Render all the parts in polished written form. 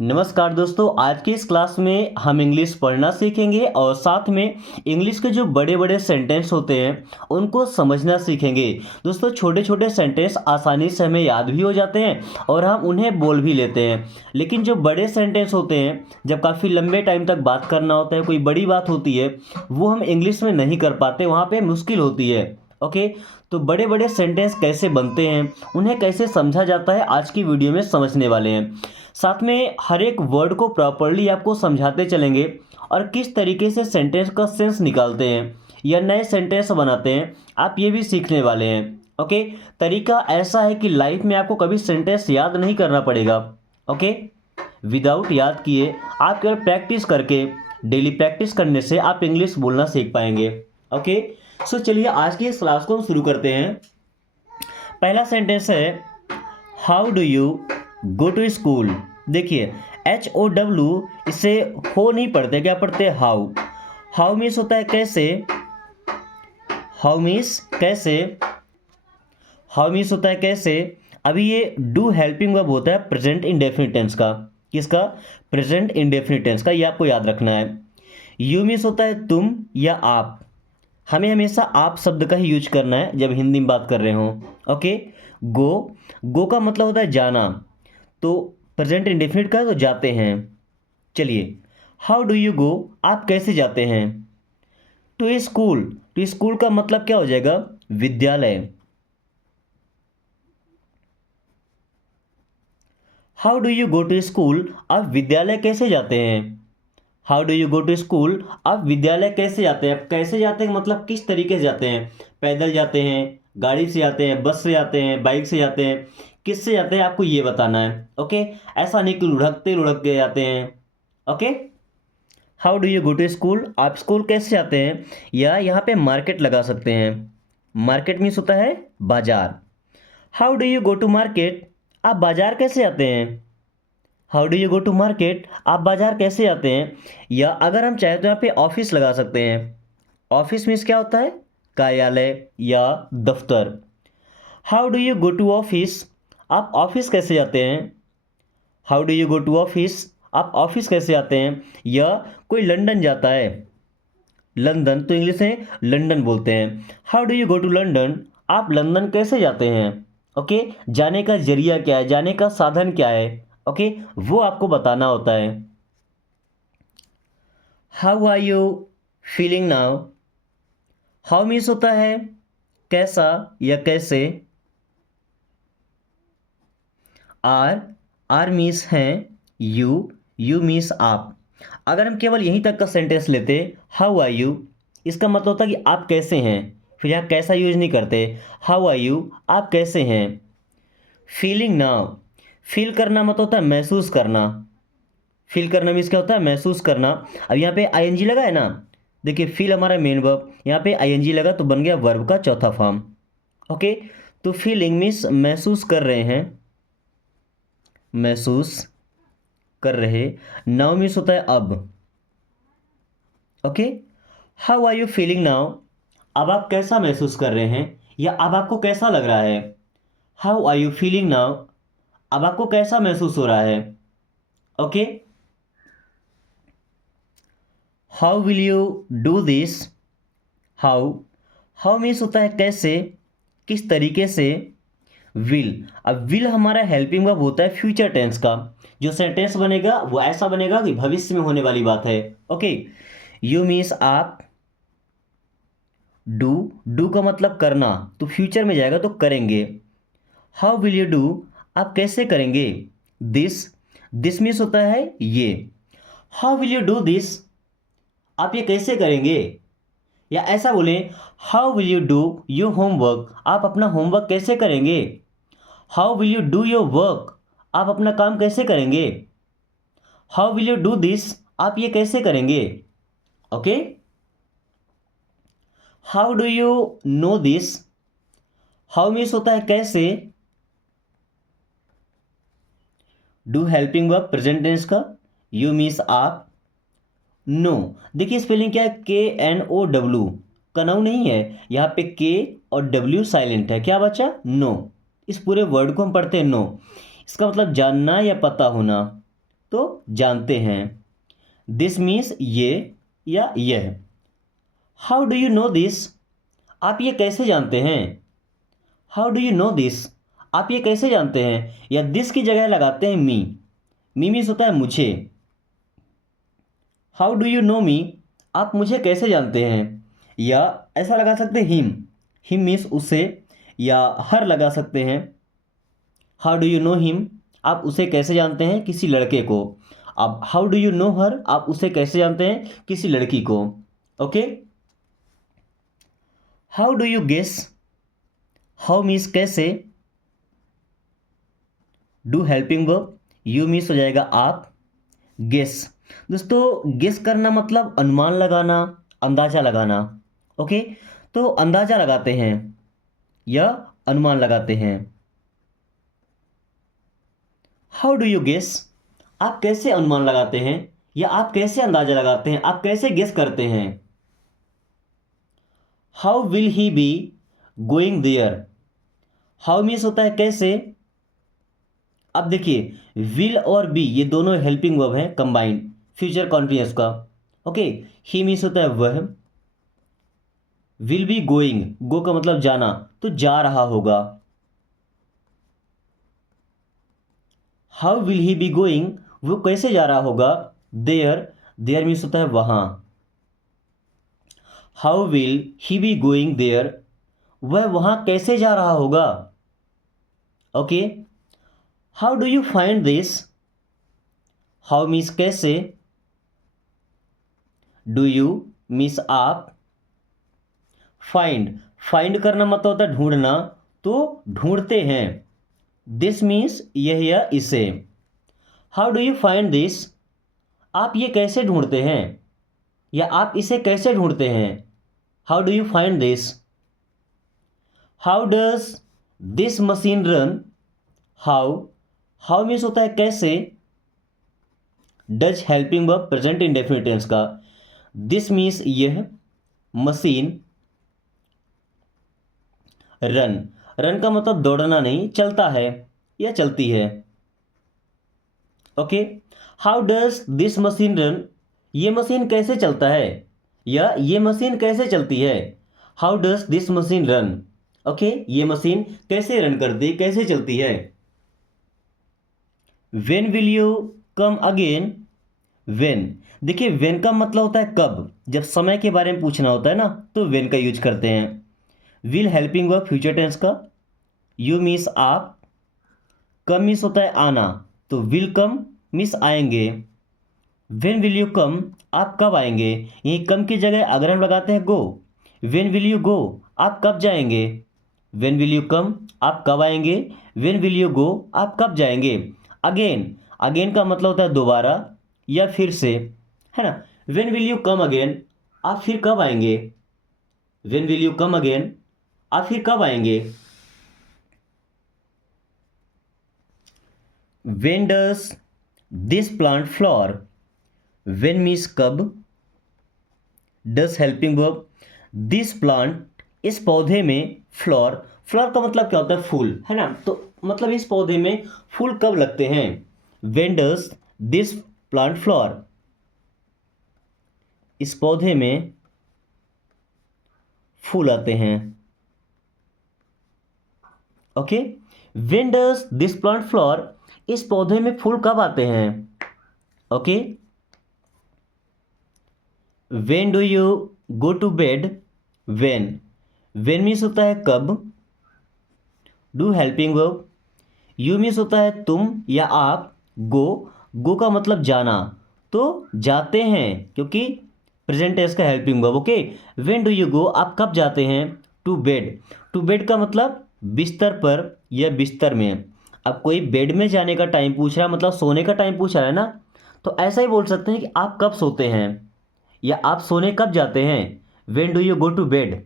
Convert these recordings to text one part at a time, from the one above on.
नमस्कार दोस्तों, आज की इस क्लास में हम इंग्लिश पढ़ना सीखेंगे और साथ में इंग्लिश के जो बड़े बड़े सेंटेंस होते हैं उनको समझना सीखेंगे। दोस्तों, छोटे छोटे सेंटेंस आसानी से हमें याद भी हो जाते हैं और हम उन्हें बोल भी लेते हैं। लेकिन जो बड़े सेंटेंस होते हैं, जब काफ़ी लंबे टाइम तक बात करना होता है, कोई बड़ी बात होती है, वो हम इंग्लिश में नहीं कर पाते, वहाँ पर मुश्किल होती है। ओके, तो बड़े बड़े सेंटेंस कैसे बनते हैं, उन्हें कैसे समझा जाता है, आज की वीडियो में समझने वाले हैं। साथ में हर एक वर्ड को प्रॉपरली आपको समझाते चलेंगे और किस तरीके से सेंटेंस का सेंस निकालते हैं या नए सेंटेंस बनाते हैं, आप ये भी सीखने वाले हैं। ओके, तरीका ऐसा है कि लाइफ में आपको कभी सेंटेंस याद नहीं करना पड़ेगा। ओके, विदाउट याद किए आप केवल प्रैक्टिस करके, डेली प्रैक्टिस करने से आप इंग्लिश बोलना सीख पाएंगे। ओके, सो चलिए आज की इस क्लास को हम शुरू करते हैं। पहला सेंटेंस है, how do you go to school. देखिए, HOW इसे हो नहीं पढ़ते, क्या पढ़ते हैं? हाउ। हाउ मीन्स होता है कैसे। हाउ मीन्स कैसे। हाउ मीन्स होता है कैसे। अभी ये डू हेल्पिंग वर्ब होता है प्रेजेंट इंडेफिनिट टेंस का। किसका? प्रेजेंट इंडेफिनिट टेंस का, ये आपको याद रखना है। यू मीन्स होता है तुम या आप। हमें हमेशा आप शब्द का ही यूज करना है जब हिंदी में बात कर रहे हो। ओके, गो। गो का मतलब होता है जाना, तो प्रेजेंट इंडेफिनिट का तो जाते हैं। चलिए, हाउ डू यू गो, आप कैसे जाते हैं? To school. टू स्कूल का मतलब क्या हो जाएगा? विद्यालय। How do you go to school, आप विद्यालय कैसे जाते हैं? How do you go to school, आप विद्यालय कैसे जाते हैं? आप कैसे जाते हैं मतलब किस तरीके से जाते हैं? पैदल जाते हैं, गाड़ी से जाते हैं, बस से जाते हैं, बाइक से जाते हैं, किससे जाते हैं, आपको ये बताना है। ओके, ऐसा नहीं कि लुढ़कते लुढ़क के जाते हैं। Okay, how do you go to school, आप स्कूल कैसे जाते हैं? या यहाँ पे मार्केट लगा सकते हैं। मार्केट मीन्स होता है बाजार। How do you go to market, आप बाजार कैसे जाते हैं? How do you go to market, आप बाजार कैसे जाते हैं? या अगर हम चाहें तो यहाँ पे ऑफिस लगा सकते हैं। ऑफिस मीन्स क्या होता है? कार्यालय या दफ्तर। How do you go to office, आप ऑफिस कैसे जाते हैं? How do you go to office, आप ऑफिस कैसे जाते हैं? या कोई लंदन जाता है, लंदन तो इंग्लिश में लंदन बोलते हैं। How do you go to London, आप लंदन कैसे जाते हैं? ओके, जाने का जरिया क्या है, जाने का साधन क्या है, ओके, वो आपको बताना होता है। How are you feeling now. How means होता है कैसा या कैसे। आर, आर मीन्स हैं यू, यू मीन्स आप। अगर हम केवल यहीं तक का सेंटेंस लेते, हाउ आर यू, इसका मतलब होता है कि आप कैसे हैं, फिर यहाँ कैसा यूज नहीं करते। हाउ आर यू, आप कैसे हैं। फीलिंग नाउ, फील करना मतलब होता है महसूस करना। फील करना मीन्स क्या होता है? महसूस करना। अब यहाँ पे आईएनजी लगा है ना, देखिए फील हमारा मेन वर्ब, यहाँ पे आईएनजी लगा तो बन गया वर्ब का चौथा फॉर्म। ओके, तो फीलिंग मीन्स महसूस कर रहे हैं, महसूस कर रहे। नाउ मीन्स होता है अब। Okay, how are you feeling now, अब आप कैसा महसूस कर रहे हैं या अब आपको कैसा लग रहा है। How are you feeling now, अब आपको कैसा महसूस हो रहा है। Okay, how will you do this. How, how means होता है कैसे, किस तरीके से। विल, अब विल हमारा हेल्पिंग वर्ब होता है फ्यूचर टेंस का। जो सेंटेंस बनेगा वो ऐसा बनेगा कि भविष्य में होने वाली बात है। ओके, यू मीन्स आप। डू, डू का मतलब करना, तो फ्यूचर में जाएगा तो करेंगे। हाउ विल यू डू, आप कैसे करेंगे। दिस, दिस मीन्स होता है ये। How will you do this, आप ये कैसे करेंगे। या ऐसा बोलें, how will you do your homework, आप अपना होमवर्क कैसे करेंगे। How will you do your work, आप अपना काम कैसे करेंगे। How will you do this, आप ये कैसे करेंगे। Okay, how do you know this, how means होता है कैसे। Do helping verb present tense का, यू मीन्स आप। नो, देखिए स्पेलिंग क्या है, KNOW, कनऊ नहीं है, यहाँ पे के और डब्ल्यू साइलेंट है, क्या बचा? नो। इस पूरे वर्ड को हम पढ़ते हैं नो। इसका मतलब जानना या पता होना। तो जानते हैं। दिस मीन्स ये या यह। How do you know this? आप ये कैसे जानते हैं? How do you know this? आप ये कैसे जानते हैं? या दिस की जगह लगाते हैं मी। मी मीन्स होता है मुझे। हाउ डू यू नो मी? आप मुझे कैसे जानते हैं? या ऐसा लगा सकते हैं हिम। हिम मीन्स उसे, या हर लगा सकते हैं। How do you know him? आप उसे कैसे जानते हैं? किसी लड़के को। अब how do you know her? आप उसे कैसे जानते हैं? किसी लड़की को। Okay. How do you guess? How means कैसे। Do helping verb, you means हो जाएगा आप। गेस, दोस्तों गेस करना मतलब अनुमान लगाना, अंदाजा लगाना। ओके, तो अंदाजा लगाते हैं या अनुमान लगाते हैं। How do you guess? आप कैसे अनुमान लगाते हैं या आप कैसे अंदाजा लगाते हैं, आप कैसे गेस करते हैं। How will he be going there? How means होता है कैसे। अब देखिए विल और बी ये दोनों हेल्पिंग वर्ब हैं कंबाइंड, फ्यूचर कॉन्टिन्यूअस का। ओके, ही मीन्स होता है वह। विल बी गोइंग, गो का मतलब जाना, तो जा रहा होगा। How will he be going, वो कैसे जा रहा होगा। देयर, देयर मीन्स होता है वहां। How will he be going there, वह वहां कैसे जा रहा होगा। Okay. How do you find this? How means कैसे। डू यू मीन्स आप। फाइंड, फाइंड करना मतलब होता है ढूंढना, तो ढूंढते हैं। दिस मीन्स यह या इसे। How do you find this? आप ये कैसे ढूंढते हैं या आप इसे कैसे ढूंढते हैं। How do you find this. How does this machine run? How, how means होता है कैसे। Does helping verb present indefinite tense का। दिस मीन्स यह मशीन। रन, रन का मतलब दौड़ना नहीं, चलता है या चलती है। Okay. How does this machine run? ये मशीन कैसे चलता है या ये मशीन कैसे चलती है। How does this machine run? Okay, ये मशीन कैसे रन करती, कैसे चलती है। When will you come again? When, देखिए वेन का मतलब होता है कब, जब समय के बारे में पूछना होता है ना, तो वेन का यूज करते हैं। Will helping verb future tense का। यू मीन्स आप। कम मीन्स होता है आना, तो विल कम मीन्स आएंगे। वेन विल यू कम, आप कब आएंगे। यही कम की जगह अगर हम लगाते हैं गो। वेन विल यू गो, आप कब जाएंगे। वेन विल यू कम, आप कब आएंगे। वेन विल यू गो, आप कब जाएंगे। अगेन, अगेन का मतलब होता है दोबारा या फिर से, है ना। When will you come again, आप फिर कब आएंगे। When will you come again, आप फिर कब आएंगे। When does this plant flower? When means कब। डस हेल्पिंग वर्ब। दिस प्लांट, इस पौधे में। फ्लावर, फ्लावर का मतलब क्या होता है फूल, है ना, तो मतलब इस पौधे में फूल कब लगते हैं। When does this plant flower, इस पौधे में फूल आते हैं। Okay. When does this plant flower, इस पौधे में फूल कब आते हैं। Okay. When do you go to bed? When, when means होता है कब। Do helping verb. You means होता है तुम या आप। गो, गो का मतलब जाना, तो जाते हैं क्योंकि प्रेजेंट टेंस का helping verb. Okay. When do you गो, आप कब जाते हैं टू बेड। टू बेड का मतलब बिस्तर पर या बिस्तर में। अब कोई बेड में जाने का टाइम पूछ रहा है, मतलब सोने का टाइम पूछ रहा है ना, तो ऐसा ही बोल सकते हैं कि आप कब सोते हैं या आप सोने कब जाते हैं। When do you go to bed.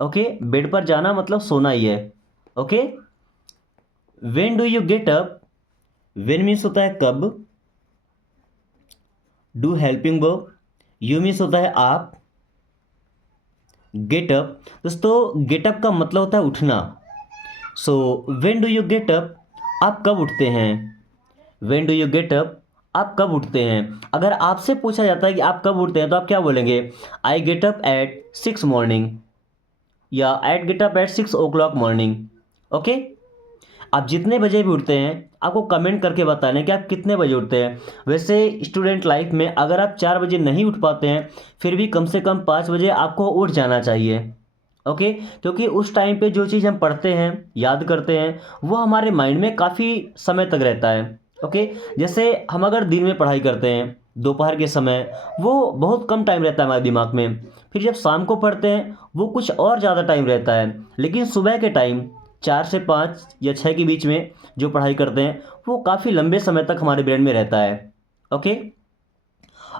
Okay, bed पर जाना मतलब सोना ही है। Okay. When do you get up? When means होता है कब। Do helping verb. You means होता है आप। गेट अप, दोस्तों गेट अप का मतलब होता है उठना। So when do you get up, आप कब उठते हैं। When do you get up, आप कब उठते हैं? अगर आपसे पूछा जाता है कि आप कब उठते हैं तो आप क्या बोलेंगे? I get up at 6 morning या at get up at 6 o'clock morning. Okay, आप जितने बजे भी उठते हैं आपको कमेंट करके बताना है कि आप कितने बजे उठते हैं। वैसे स्टूडेंट लाइफ में अगर आप 4 बजे नहीं उठ पाते हैं फिर भी कम से कम 5 बजे आपको उठ जाना चाहिए। ओके, क्योंकि उस टाइम पे जो चीज़ हम पढ़ते हैं, याद करते हैं, वो हमारे माइंड में काफ़ी समय तक रहता है। ओके, जैसे हम अगर दिन में पढ़ाई करते हैं दोपहर के समय, वो बहुत कम टाइम रहता है हमारे दिमाग में। फिर जब शाम को पढ़ते हैं वो कुछ और ज़्यादा टाइम रहता है। लेकिन सुबह के टाइम 4 से 5 या 6 के बीच में जो पढ़ाई करते हैं वो काफ़ी लंबे समय तक हमारे ब्रेन में रहता है। ओके,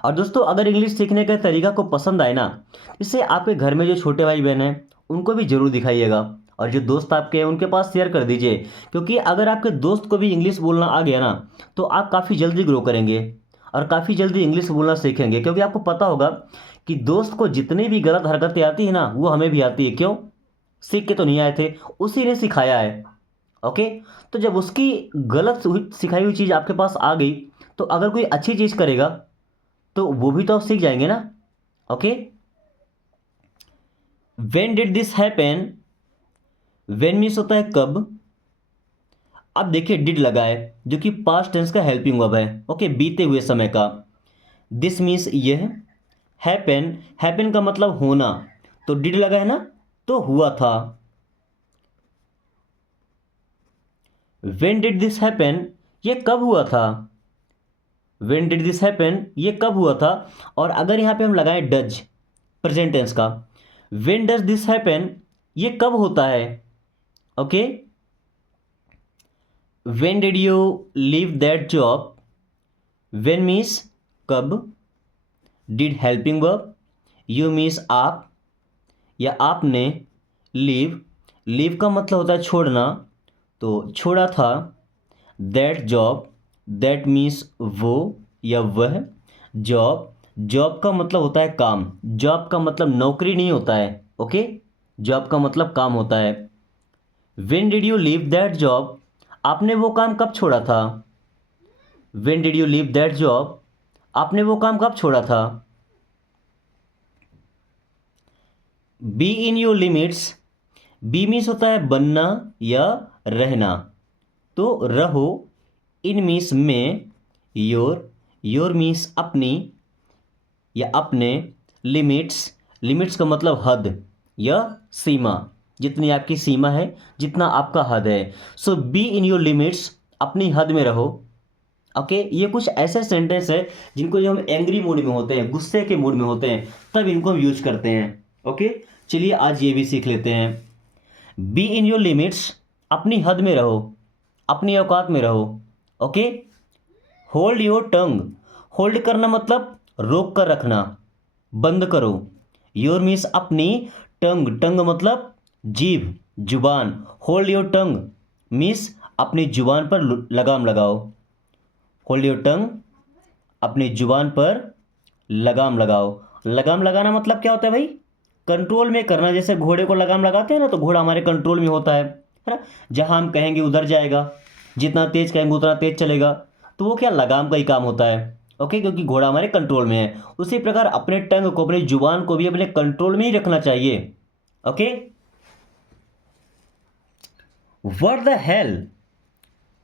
और दोस्तों अगर इंग्लिश सीखने का तरीका को पसंद आए ना, इसे आपके घर में जो छोटे भाई बहन हैं उनको भी ज़रूर दिखाइएगा, और जो दोस्त आपके हैं उनके पास शेयर कर दीजिए। क्योंकि अगर आपके दोस्त को भी इंग्लिश बोलना आ गया ना तो आप काफ़ी जल्दी ग्रो करेंगे और काफ़ी जल्दी इंग्लिश बोलना सीखेंगे। क्योंकि आपको पता होगा कि दोस्त को जितनी भी गलत हरकतें आती है ना वो हमें भी आती है। क्यों? सीख के तो नहीं आए थे, उसी ने सिखाया है। ओके, तो जब उसकी सिखाई हुई चीज़ आपके पास आ गई तो अगर कोई अच्छी चीज़ करेगा तो वो भी तो आप सीख जाएंगे ना। Okay, when did this happen? When means होता है कब। अब देखिए डिड लगा है जो कि पास्ट टेंस का हेल्पिंग वर्ब है। ओके, बीते हुए समय का। दिस मीन्स यह। हैपन, हैपन का मतलब होना, तो डिड लगा है ना तो हुआ था। वेन डिड दिस हैपन, ये कब हुआ था? वेन डिड दिस हैपन, ये कब हुआ था? और अगर यहाँ पे हम लगाएं डज, प्रेजेंट टेंस का, वेन डज दिस हैपन, ये कब होता है? Okay, when did you leave that job? When means कब, did helping verb, you means आप या आपने, लीव, लीव का मतलब होता है छोड़ना, तो छोड़ा था। दैट जॉब, दैट मीन्स वो या वह। जॉब, जॉब का मतलब होता है काम, जॉब का मतलब नौकरी नहीं होता है। ओके, जॉब का मतलब काम होता है। When did you leave that job, आपने वो काम कब छोड़ा था? When did you leave that job, आपने वो काम कब छोड़ा था? Be in your limits, be means होता है बनना या रहना, तो रहो। इन मीन्स में, योर, योर मीन्स अपनी या अपने। लिमिट्स, लिमिट्स का मतलब हद या सीमा, जितनी आपकी सीमा है, जितना आपका हद है। सो बी इन योर लिमिट्स, अपनी हद में रहो। ओके, ये कुछ ऐसे सेंटेंस है जिनको जब हम एंग्री मूड में होते हैं, गुस्से के मूड में होते हैं, तब इनको हम यूज करते हैं। ओके, चलिए आज ये भी सीख लेते हैं। बी इन योर लिमिट्स, अपनी हद में रहो, अपनी औकात में रहो। Okay, hold your tongue, hold करना मतलब रोक कर रखना, बंद करो। योर मीन्स अपनी, टंग, टंग मतलब जीभ, जुबान। होल्ड योर टंग मीन्स अपनी जुबान पर लगाम लगाओ। होल्ड योर टंग, अपनी जुबान पर लगाम लगाओ। लगाम लगाना मतलब क्या होता है भाई? कंट्रोल में करना। जैसे घोड़े को लगाम लगाते हैं ना तो घोड़ा हमारे कंट्रोल में होता है ना। जहां हम कहेंगे उधर जाएगा, जितना तेज कहेंगे उतना तेज चलेगा, तो वो क्या लगाम का ही काम होता है। ओके, क्योंकि घोड़ा हमारे कंट्रोल में है। उसी प्रकार अपने टंग को, अपनी जुबान को भी अपने कंट्रोल में ही रखना चाहिए। Okay, what the hello,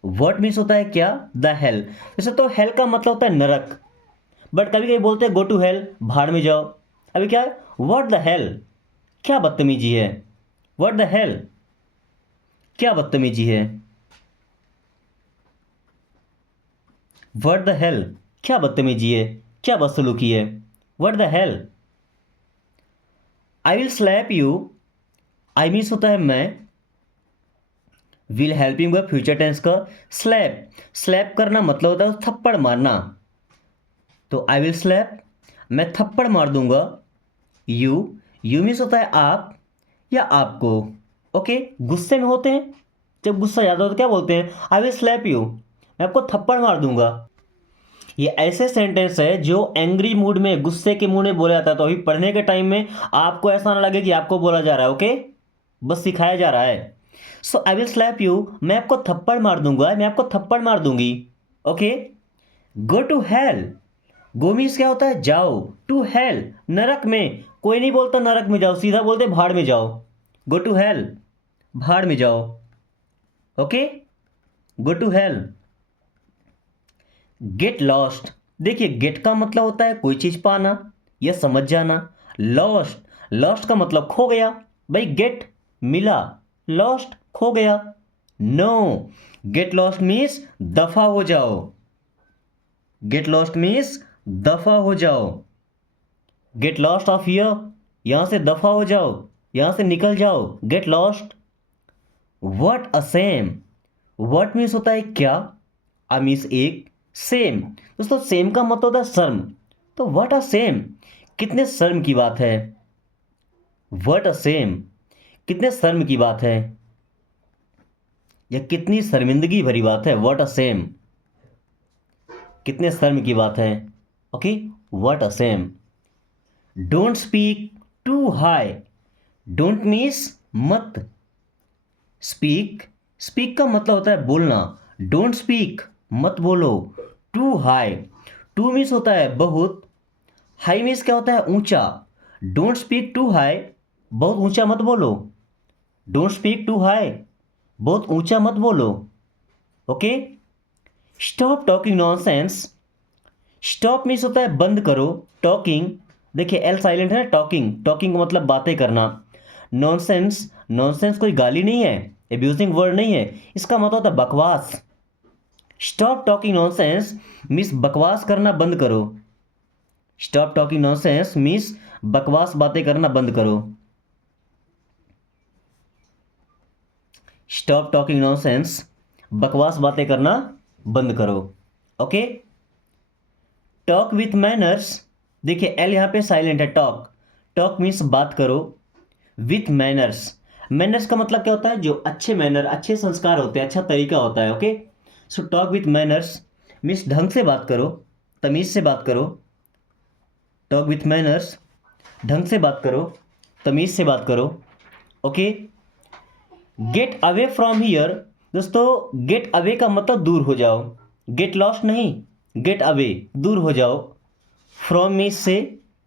what means होता है क्या, द हेल। वैसे तो हेल का मतलब होता है नरक, बट कभी कभी बोलते हैं गो टू हेल, भाड़ में जाओ। अभी क्या है, व्हाट द हेल, क्या बदतमीजी है। व्हाट द हेल, क्या बदतमीजी है। व्हाट द हेल, क्या बदतमीजी है, क्या बदसलूकी है। What the hell, I will slap you, I means होता है मैं, will helping verb future tense का। स्लैप, स्लैप करना मतलब होता है थप्पड़ मारना, तो आई विल स्लैप, मैं थप्पड़ मार दूंगा। यू, यू मीन्स होता है आप या आपको। ओके, गुस्से में होते हैं, जब गुस्सा ज़्यादा हो तो क्या बोलते हैं? आई विल स्लैप यू, मैं आपको थप्पड़ मार दूंगा। ये ऐसे सेंटेंस है जो एंग्री मूड में, गुस्से के मूड में बोला जाता है। तो अभी पढ़ने के टाइम में आपको ऐसा ना लगे कि आपको बोला जा रहा है। ओके, बस सिखाया जा रहा है। सो आई विल स्लैप यू, मैं आपको थप्पड़ मार दूंगा, मैं आपको थप्पड़ मार दूंगी। Okay, go to hell, go means क्या होता है जाओ, टू हेल नरक में, कोई नहीं बोलता नरक में जाओ, सीधा बोलते भाड़ में जाओ, गो टू हेल भाड़ में जाओ, okay, go to hell. Get lost, देखिए गेट का मतलब होता है कोई चीज पाना या समझ जाना, लॉस्ट, लॉस्ट का मतलब खो गया, भाई गेट मिला, लॉस्ट खो गया, नो, गेट लॉस्ट मीन्स दफा हो जाओ, गेट लॉस्ट मीन्स दफा हो जाओ, गेट लॉस्ट ऑफ हियर, यहां से दफा हो जाओ, यहां से निकल जाओ, get lost. What a same, what means होता है क्या, आ मीन्स एक, सेम, दोस्तों सेम का मतलब होता है शर्म, तो व्हाट अ सेम कितने शर्म की बात है, व्हाट अ सेम कितने शर्म की बात है, या कितनी शर्मिंदगी भरी बात है, व्हाट अ सेम कितने शर्म की बात है, okay, what a shame. Don't speak too high, don't means मत, स्पीक, स्पीक का मतलब होता है बोलना, डोंट स्पीक मत बोलो, टू हाई, टू मीन्स होता है बहुत, हाई मीन्स क्या होता है ऊंचा, डोंट स्पीक टू हाई बहुत ऊंचा मत बोलो, डोंट स्पीक टू हाई बहुत ऊंचा मत बोलो, okay. Stop talking nonsense, stop means होता है बंद करो, टॉकिंग, देखिए एल साइलेंट है, टॉकिंग, टॉकिंग का मतलब बातें करना, नॉनसेंस, नॉनसेंस कोई गाली नहीं है, एब्यूजिंग वर्ड नहीं है, इसका मतलब होता है बकवास, स्टॉप टॉकिंग नॉनसेंस मीन्स बकवास करना बंद करो, स्टॉप टॉकिंग नॉनसेंस मीन्स बकवास बातें करना बंद करो, स्टॉप टॉकिंग नॉनसेंस बकवास बातें करना बंद करो, ओके। टॉक विथ मैनर्स, देखिए एल यहां पे साइलेंट है, टॉक, टॉक मीन्स बात करो, विथ मैनर्स, मैनर्स का मतलब क्या होता है जो अच्छे मैनर, अच्छे संस्कार होते हैं, अच्छा तरीका होता है, okay. So talk with manners means ढंग से बात करो, तमीज से बात करो, टॉक विथ मैनर्स ढंग से बात करो, तमीज से बात करो, okay. Gate away from here, दोस्तों गेट अवे का मतलब दूर हो जाओ, गेट लॉस्ट नहीं, गेट अवे दूर हो जाओ, फ्रॉम मीन्स से,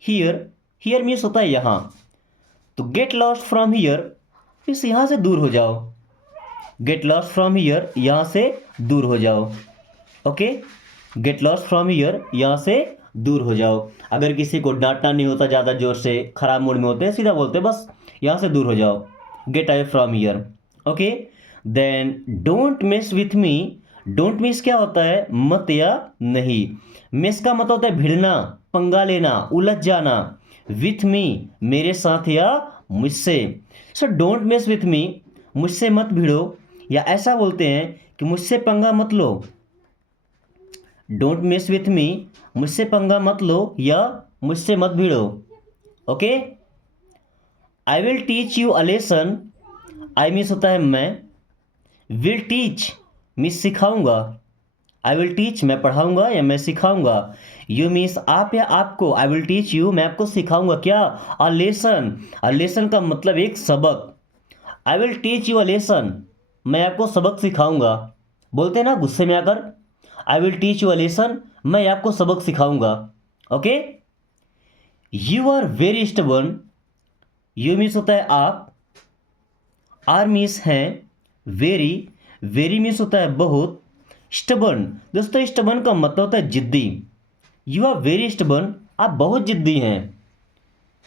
हियर, हियर मीन्स होता है यहाँ, तो get lost from here means यहाँ से दूर हो जाओ, गेट लॉस्ट फ्रॉम हियर यहाँ से दूर हो जाओ, okay, get lost from here यहाँ से दूर हो जाओ, अगर किसी को डांटना नहीं होता ज़्यादा जोर से, खराब मूड में होते हैं, सीधा बोलते हैं बस यहाँ से दूर हो जाओ, get away from here, okay. Then don't mess with me, don't mess क्या होता है मत या नहीं, मिस का मतलब होता है भिड़ना, पंगा लेना, उलझ जाना, विथ मी मेरे साथ या मुझसे, so don't mess with me मुझसे मत भिड़ो, या ऐसा बोलते हैं कि मुझसे पंगा मत लो, डोंट मिस विथ मी मुझसे पंगा मत लो या मुझसे मत भिड़ो, okay. I will teach you a lesson, I means होता है मैं, विल टीच मीन्स सिखाऊंगा, आई विल टीच मैं पढ़ाऊंगा या मैं सिखाऊंगा, यू मीन्स आप या आपको, आई विल टीच यू मैं आपको सिखाऊंगा क्या, अ लेसन, अ लेसन का मतलब एक सबक, आई will teach you a lesson मैं आपको सबक सिखाऊंगा, बोलते हैं ना गुस्से में आकर, I will teach you a lesson मैं आपको सबक सिखाऊंगा, okay. You are very stubborn, you means होता है आप, आर मीन्स हैं, वेरी, वेरी मीन्स होता है बहुत, स्टबर्न, दोस्तों स्टबर्न का मतलब होता है जिद्दी, यू आर वेरी स्टबर्न आप बहुत जिद्दी हैं,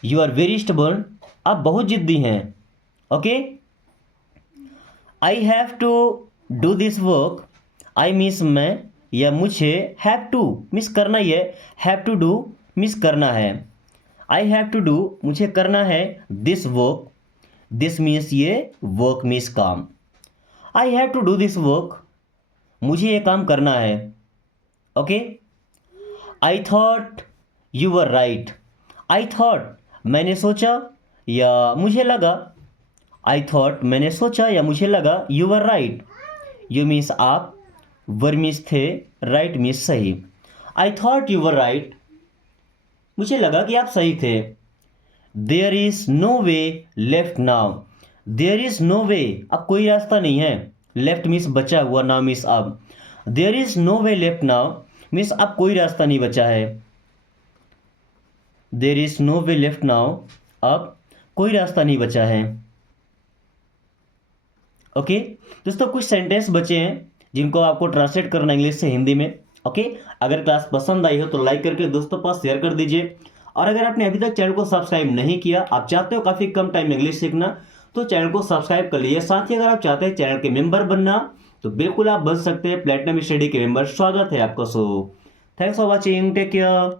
यू आर वेरी स्टबर्न आप बहुत जिद्दी हैं, okay. I have to do this work, I means मैं या मुझे, हैव टू मीन्स करना ही है, हैव टू डू मीन्स करना है, आई हैव टू डू मुझे करना है, दिस वर्क, दिस मीन्स ये, वर्क मीन्स काम, I have to do this work मुझे ये काम करना है, okay. I thought you were right, I thought मैंने सोचा या मुझे लगा, आई थॉट मैंने सोचा या मुझे लगा, you were right, you means आप, वर मीन्स थे, राइट मीन्स सही, I thought you were right मुझे लगा कि आप सही थे, there is no way left now, there is no way अब कोई रास्ता नहीं है, लेफ्ट मीन्स बचा हुआ, नाउ मीन्स अब, there is no way left now means अब कोई रास्ता नहीं बचा है। There is no way left now, अब कोई रास्ता नहीं बचा है। ओके दोस्तों, कुछ सेंटेंस बचे हैं जिनको आपको ट्रांसलेट करना इंग्लिश से हिंदी में। ओके, अगर क्लास पसंद आई हो तो लाइक करके दोस्तों पास शेयर कर दीजिए। और अगर आपने अभी तक चैनल को सब्सक्राइब नहीं किया, आप चाहते हो काफ़ी कम टाइम में इंग्लिश सीखना, तो चैनल को सब्सक्राइब कर लीजिए। साथ ही अगर आप चाहते हैं चैनल के मेंबर बनना, तो बिल्कुल आप बन सकते हैं, प्लेटिनम स्टडी के मेंबर। स्वागत है आपका। So thanks for watching, take care.